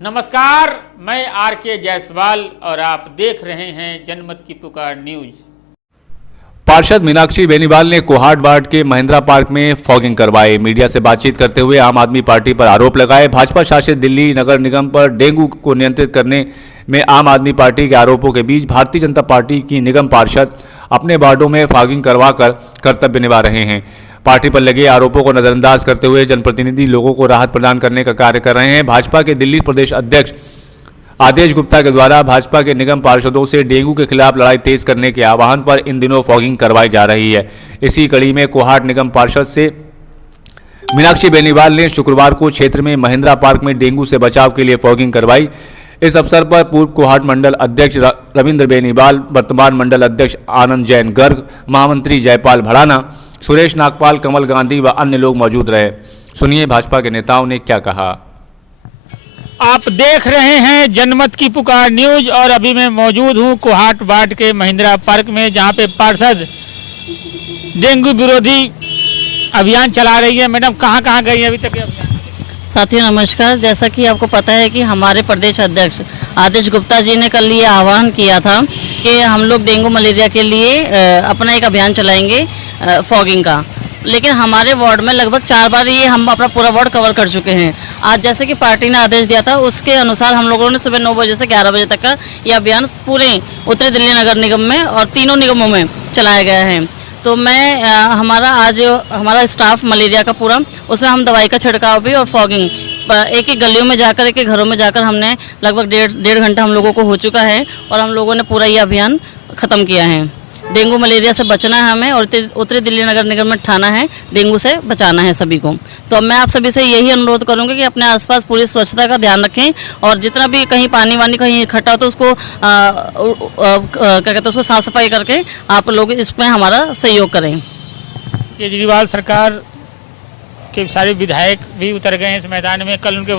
नमस्कार, मैं आर.के. जायसवाल और आप देख रहे हैं जनमत की पुकार न्यूज। पार्षद मीनाक्षी बेनीवाल ने कोहाट वार्ड के महिंद्रा पार्क में फॉगिंग करवाई। मीडिया से बातचीत करते हुए आम आदमी पार्टी पर आरोप लगाए। भाजपा शासित दिल्ली नगर निगम पर डेंगू को नियंत्रित करने में आम आदमी पार्टी के आरोपों के बीच भारतीय जनता पार्टी की निगम पार्षद अपने वार्डों में फॉगिंग करवाकर कर्तव्य निभा रहे हैं। पार्टी पर लगे आरोपों को नजरअंदाज करते हुए जनप्रतिनिधि लोगों को राहत प्रदान करने का कार्य कर रहे हैं। भाजपा के दिल्ली प्रदेश अध्यक्ष आदेश गुप्ता के द्वारा भाजपा के निगम पार्षदों से डेंगू के खिलाफ लड़ाई तेज करने के आह्वान पर इन दिनों फॉगिंग करवाई जा रही है। इसी कड़ी में कोहाट निगम पार्षद से मीनाक्षी बेनीवाल ने शुक्रवार को क्षेत्र में महिंद्रा पार्क में डेंगू से बचाव के लिए फॉगिंग करवाई। इस अवसर पर पूर्व कोहाट मंडल अध्यक्ष रविंद्र बेनीवाल, वर्तमान मंडल अध्यक्ष आनंद जैन गर्ग, महामंत्री जयपाल भड़ाना, सुरेश नागपाल, कमल गांधी व अन्य लोग मौजूद रहे। सुनिए भाजपा के नेताओं ने क्या कहा। आप देख रहे हैं जनमत की पुकार न्यूज और अभी मैं मौजूद हूं कोहाट वार्ड के महिंद्रा पार्क में, जहां पे पार्षद डेंगू विरोधी अभियान चला रही है। मैडम, कहां गई है अभी तक अभियान? साथियों नमस्कार। जैसा कि आपको पता है कि हमारे प्रदेश अध्यक्ष आदेश गुप्ता जी ने कल ये आह्वान किया था कि हम लोग डेंगू मलेरिया के लिए अपना एक अभियान चलाएंगे फॉगिंग का, लेकिन हमारे वार्ड में लगभग 4 बार ये हम अपना पूरा वार्ड कवर कर चुके हैं। आज जैसे कि पार्टी ने आदेश दिया था उसके अनुसार हम लोगों ने सुबह 9 बजे से 11 बजे तक का ये अभियान पूरे उत्तरी दिल्ली नगर निगम में और तीनों निगमों में चलाया गया है। तो मैं हमारा स्टाफ मलेरिया का पूरा, उसमें हम दवाई का छिड़काव भी और फॉगिंग एक एक गलियों में जाकर, एक एक घरों में जाकर हमने लगभग डेढ़ घंटा हम लोगों को हो चुका है और हम लोगों ने पूरा ये अभियान ख़त्म किया है। डेंगू मलेरिया से बचना है हमें और उत्तरी दिल्ली नगर निगम में ठाना है, डेंगू से बचाना है सभी को। तो मैं आप सभी से यही अनुरोध करूंगी कि अपने आसपास पूरी स्वच्छता का ध्यान रखें और जितना भी कहीं पानी वानी कहीं इकट्ठा हो तो उसको क्या कहते हैं, उसको साफ सफाई करके आप लोग इसमें हमारा सहयोग करें। केजरीवाल सरकार के सारे विधायक भी उतर गए हैं इस मैदान में। कल उनके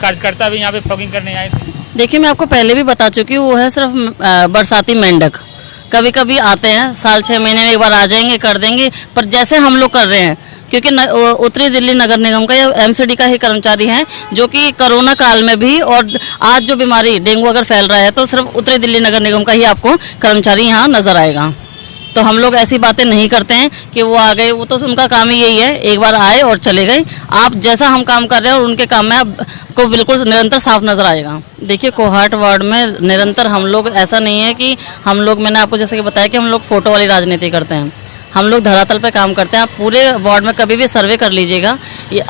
कार्यकर्ता भी यहाँ पे फॉगिंग करने आए थे। देखिए, मैं आपको पहले भी बता चुकी हूँ, वो है सिर्फ बरसाती मेंढक। कभी कभी आते हैं, साल 6 महीने में एक बार आ जाएंगे, कर देंगे, पर जैसे हम लोग कर रहे हैं, क्योंकि उत्तरी दिल्ली नगर निगम का या एमसीडी का ही कर्मचारी हैं जो कि कोरोना काल में भी और आज जो बीमारी डेंगू अगर फैल रहा है तो सिर्फ उत्तरी दिल्ली नगर निगम का ही आपको कर्मचारी यहाँ नजर आएगा। तो हम लोग ऐसी बातें नहीं करते हैं कि वो आ गए, वो तो उनका काम ही यही है, एक बार आए और चले गए। आप जैसा हम काम कर रहे हैं और उनके काम में आपको बिल्कुल निरंतर साफ नजर आएगा। देखिए, कोहाट वार्ड में निरंतर हम लोग, ऐसा नहीं है कि हम लोग, मैंने आपको जैसे कि बताया कि हम लोग फोटो वाली राजनीति करते हैं, हम लोग धरातल पे काम करते हैं। आप पूरे वार्ड में कभी भी सर्वे कर लीजिएगा,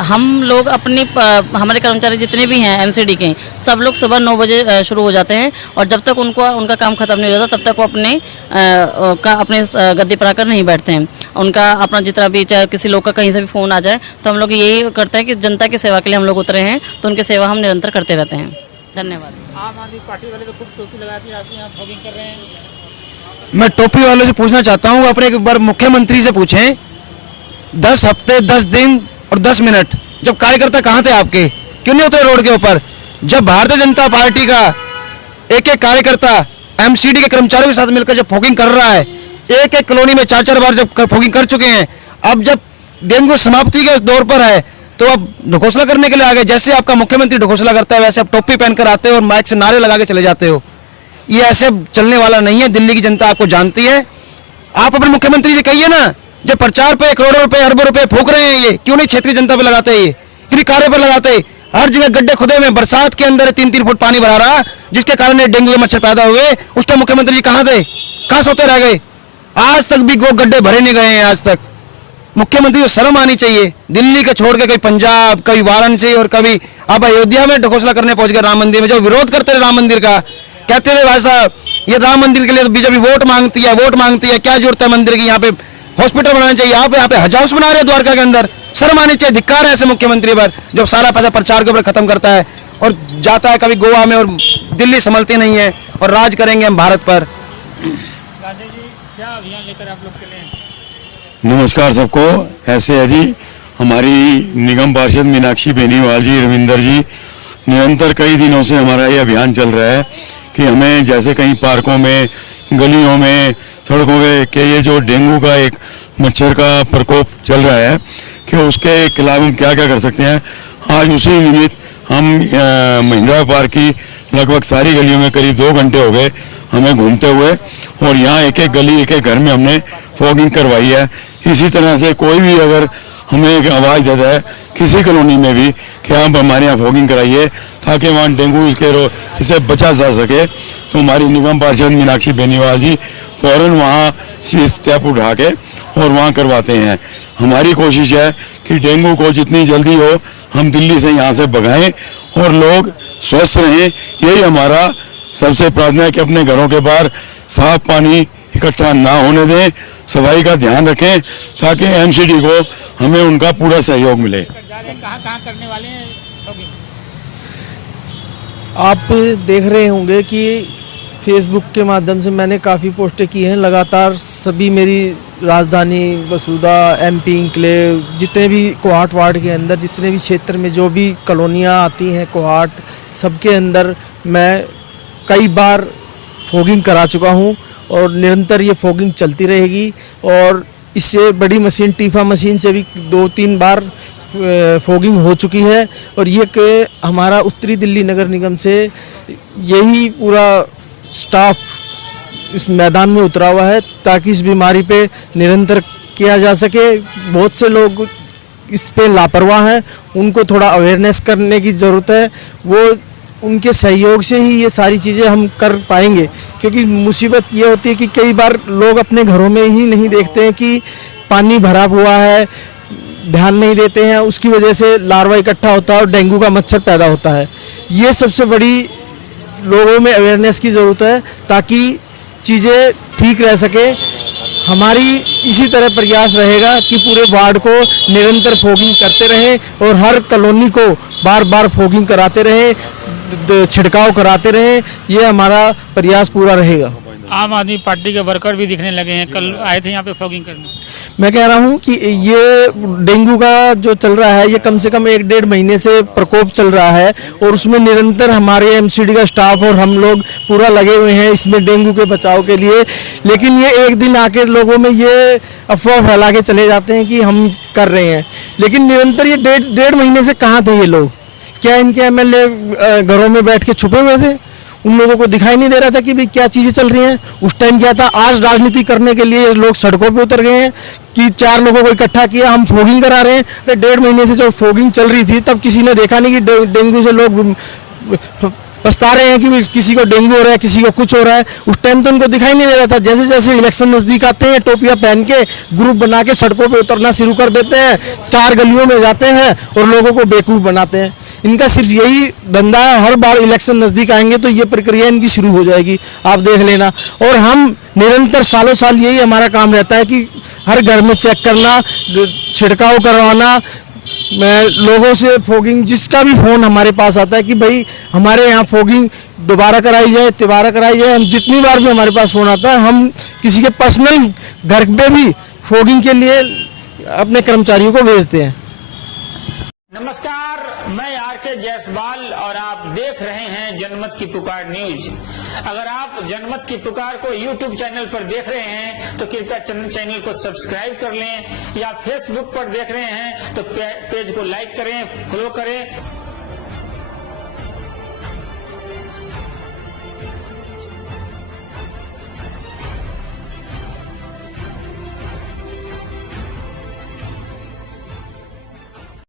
हम लोग हमारे कर्मचारी जितने भी हैं एमसीडी के, सब लोग सुबह 9 बजे शुरू हो जाते हैं और जब तक उनका काम खत्म नहीं हो जाता तब तक वो अपने गद्दे पर आकर नहीं बैठते हैं। उनका अपना जितना भी, चाहे किसी लोग का कहीं से भी फ़ोन आ जाए तो हम लोग यही करते हैं कि जनता की सेवा के लिए हम लोग उतरे हैं, तो उनकी सेवा हम निरंतर करते रहते हैं। धन्यवाद। आम आदमी पार्टी वाले तो खूब टोपी लगा के आप यहाँ फॉगिंग कर रहे हैं। मैं टोपी वालों से पूछना चाहता हूँ, अपने एक बार मुख्यमंत्री से पूछें, 10 हफ्ते 10 दिन और 10 मिनट जब कार्यकर्ता कहाँ थे आपके, क्यों नहीं उतरे रोड के ऊपर? जब भारतीय जनता पार्टी का एक एक कार्यकर्ता एमसीडी के कर्मचारियों के साथ मिलकर जब फॉगिंग कर रहा है, एक एक कॉलोनी में 4-4 बार जब फॉगिंग कर चुके हैं, अब जब डेंगू समाप्ति के दौर पर है तो अब ढकोसला करने के लिए आ गए। जैसे आपका मुख्यमंत्री ढकोसला करता है वैसे आप टोपी पहनकर आते हो और माइक से नारे लगा के चले जाते हो। ये ऐसे चलने वाला नहीं है। दिल्ली की जनता आपको जानती है। आप अपने मुख्यमंत्री से कहिए ना, जब प्रचार पे करोड़ों रुपए अरबों रुपए फूक रहे हैं, ये क्यों नहीं क्षेत्रीय जनता पे लगाते? ये क्यों कार्य पर लगाते? हर जगह गड्ढे खुदे में, बरसात के अंदर 3-3 फुट पानी भरा रहा, जिसके कारण डेंगू के मच्छर पैदा हुए। उस टाइम मुख्यमंत्री जी कहाँ थे? कहाँ सोते रह गए? आज तक भी गड्ढे भरे नहीं गए हैं। आज तक मुख्यमंत्री को शर्म आनी चाहिए। दिल्ली के छोड़ के कभी पंजाब, कभी वाराणसी और कभी अब अयोध्या में ढकोसला करने पहुंच गए राम मंदिर में। जो विरोध करते रहे राम मंदिर का, कहते थे भाई साहब ये राम मंदिर के लिए तो बीजेपी वोट मांगती है, क्या जरूरत है मंदिर की? यहाँ पे हॉस्पिटल बनाना चाहिए, आप यहाँ पे हज हाउस बना रहे हैं द्वारका के अंदर। शर्म आनी चाहिए। धिक्कार है ऐसे मुख्यमंत्री पर जो सारा पैसा प्रचार के ऊपर खत्म करता है और जाता है कभी गोवा में और दिल्ली संभलती नहीं है और राज करेंगे हम भारत पर। गांधी जी, क्या अभियान लेकर आप लोग चले? नमस्कार सबको। ऐसे है जी, हमारी निगम पार्षद मीनाक्षी बेनीवाल जी, रविंदर जी, निरंतर कई दिनों से हमारा ये अभियान चल रहा है कि हमें जैसे कहीं पार्कों में, गलियों में, सड़कों पे कि ये जो डेंगू का एक मच्छर का प्रकोप चल रहा है कि उसके खिलाफ हम क्या क्या कर सकते हैं। आज उसी निमित्त हम महिंद्रा पार्क की लगभग सारी गलियों में करीब 2 घंटे हो गए हमें घूमते हुए, और यहाँ एक एक गली एक एक घर में हमने फॉगिंग करवाई है। इसी तरह से कोई भी अगर हमें एक आवाज़ देता है किसी कॉलोनी में भी कि आप हमारे यहाँ फॉगिंग कराइए ताकि वहाँ डेंगू के इसे बचा जा सके, तो हमारी निगम पार्षद मीनाक्षी बेनीवाल जी फौरन वहाँ से स्टेप उठा के और वहाँ करवाते हैं। हमारी कोशिश है कि डेंगू को जितनी जल्दी हो हम दिल्ली से यहाँ से भगाएं और लोग स्वस्थ रहें। यही हमारा सबसे प्रार्थना है कि अपने घरों के बाहर साफ पानी इकट्ठा ना होने दें, सफाई का ध्यान रखें ताकि एमसीडी को हमें उनका पूरा सहयोग मिले। कहाँ करने वाले हैं फॉगिंग? आप देख रहे होंगे कि फेसबुक के माध्यम से मैंने काफ़ी पोस्टें की हैं। लगातार सभी मेरी राजधानी, बसूदा, एमपी इंक्लेव, जितने भी कोहाट वार्ड के अंदर जितने भी क्षेत्र में जो भी कॉलोनियाँ आती हैं कोहाट, सबके अंदर मैं कई बार फॉगिंग करा चुका हूँ और निरंतर ये फॉगिंग चलती रहेगी। और इससे बड़ी मशीन टीफा मशीन से भी 2-3 बार फॉगिंग हो चुकी है। और ये कि हमारा उत्तरी दिल्ली नगर निगम से यही पूरा स्टाफ इस मैदान में उतरा हुआ है ताकि इस बीमारी पे निरंतर किया जा सके। बहुत से लोग इस पे लापरवाह हैं, उनको थोड़ा अवेयरनेस करने की ज़रूरत है। वो उनके सहयोग से ही ये सारी चीज़ें हम कर पाएंगे, क्योंकि मुसीबत ये होती है कि कई बार लोग अपने घरों में ही नहीं देखते हैं कि पानी भरा हुआ है, ध्यान नहीं देते हैं, उसकी वजह से लार्वा इकट्ठा होता है और डेंगू का मच्छर पैदा होता है। ये सबसे बड़ी लोगों में अवेयरनेस की ज़रूरत है ताकि चीज़ें ठीक रह सके। हमारी इसी तरह प्रयास रहेगा कि पूरे वार्ड को निरंतर फॉगिंग करते रहें और हर कॉलोनी को बार बार फॉगिंग कराते रहें, छिड़काव कराते रहें। ये हमारा प्रयास पूरा रहेगा। आम आदमी पार्टी के वर्कर भी दिखने लगे हैं, कल आए थे यहाँ पे फॉगिंग करने। मैं कह रहा हूँ कि ये डेंगू का जो चल रहा है ये कम से कम 1-1.5 महीने से प्रकोप चल रहा है और उसमें निरंतर हमारे एमसीडी का स्टाफ और हम लोग पूरा लगे हुए हैं इसमें डेंगू के बचाव के लिए। लेकिन ये एक दिन आके लोगों में ये अफवाह फैला के चले जाते हैं कि हम कर रहे हैं, लेकिन निरंतर ये 1.5 महीने से कहाँ थे ये लोग? क्या इनके एमएलए घरों में बैठ के छुपे हुए थे? उन लोगों को दिखाई नहीं दे रहा था कि भाई क्या चीज़ें चल रही हैं? उस टाइम क्या था? आज राजनीति करने के लिए लोग सड़कों पे उतर गए हैं कि 4 लोगों को इकट्ठा किया, हम फॉगिंग करा रहे हैं। 1.5 महीने से जब फॉगिंग चल रही थी तब किसी ने देखा नहीं कि डेंगू से लोग पछता रहे हैं कि किसी को डेंगू हो रहा है, किसी को कुछ हो रहा है। उस टाइम तो उनको दिखाई नहीं दे रहा था। जैसे जैसे इलेक्शन नज़दीक आते हैं टोपियाँ पहन के ग्रुप बना के सड़कों पे उतरना शुरू कर देते हैं, 4 गलियों में जाते हैं और लोगों को बेवकूफ़ बनाते हैं। इनका सिर्फ यही धंधा है, हर बार इलेक्शन नज़दीक आएंगे तो ये प्रक्रिया इनकी शुरू हो जाएगी, आप देख लेना। और हम निरंतर सालों साल यही हमारा काम रहता है कि हर घर में चेक करना, छिड़काव करवाना, लोगों से फॉगिंग, जिसका भी फ़ोन हमारे पास आता है कि भाई हमारे यहाँ फॉगिंग दोबारा कराई जाए, तिबारा कराई जाए, हम जितनी बार भी हमारे पास फ़ोन आता है हम किसी के पर्सनल घर पे भी फॉगिंग के लिए अपने कर्मचारियों को भेजते हैं। नमस्कार, मैं आरके जायसवाल और आप देख रहे हैं जनमत की पुकार न्यूज। अगर आप जनमत की पुकार को यूट्यूब चैनल पर देख रहे हैं तो कृपया चैनल को सब्सक्राइब कर लें, या फेसबुक पर देख रहे हैं तो पेज को लाइक करें, फॉलो करें।